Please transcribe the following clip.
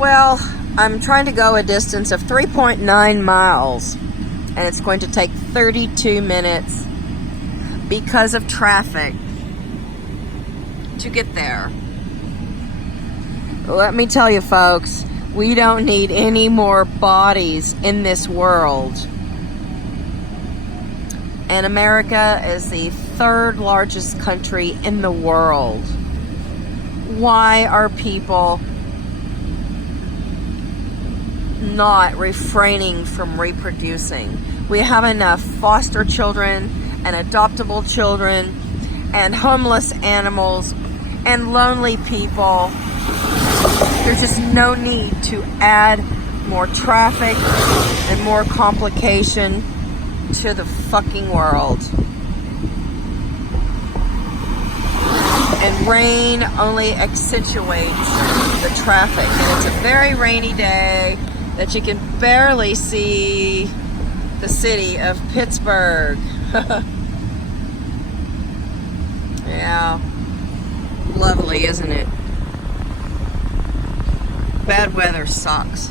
Well, I'm trying to go a distance of 3.9 miles, and it's going to take 32 minutes because of traffic to get there. Let me tell you, folks, we don't need any more bodies in this world. And America is the third largest country in the world. Why are people not refraining from reproducing? We have enough foster children and adoptable children and homeless animals and lonely people. There's just no need to add more traffic and more complication to the fucking world. And rain only accentuates the traffic. And it's a very rainy day that you can barely see the city of Pittsburgh. Yeah. Lovely, isn't it? Bad weather sucks.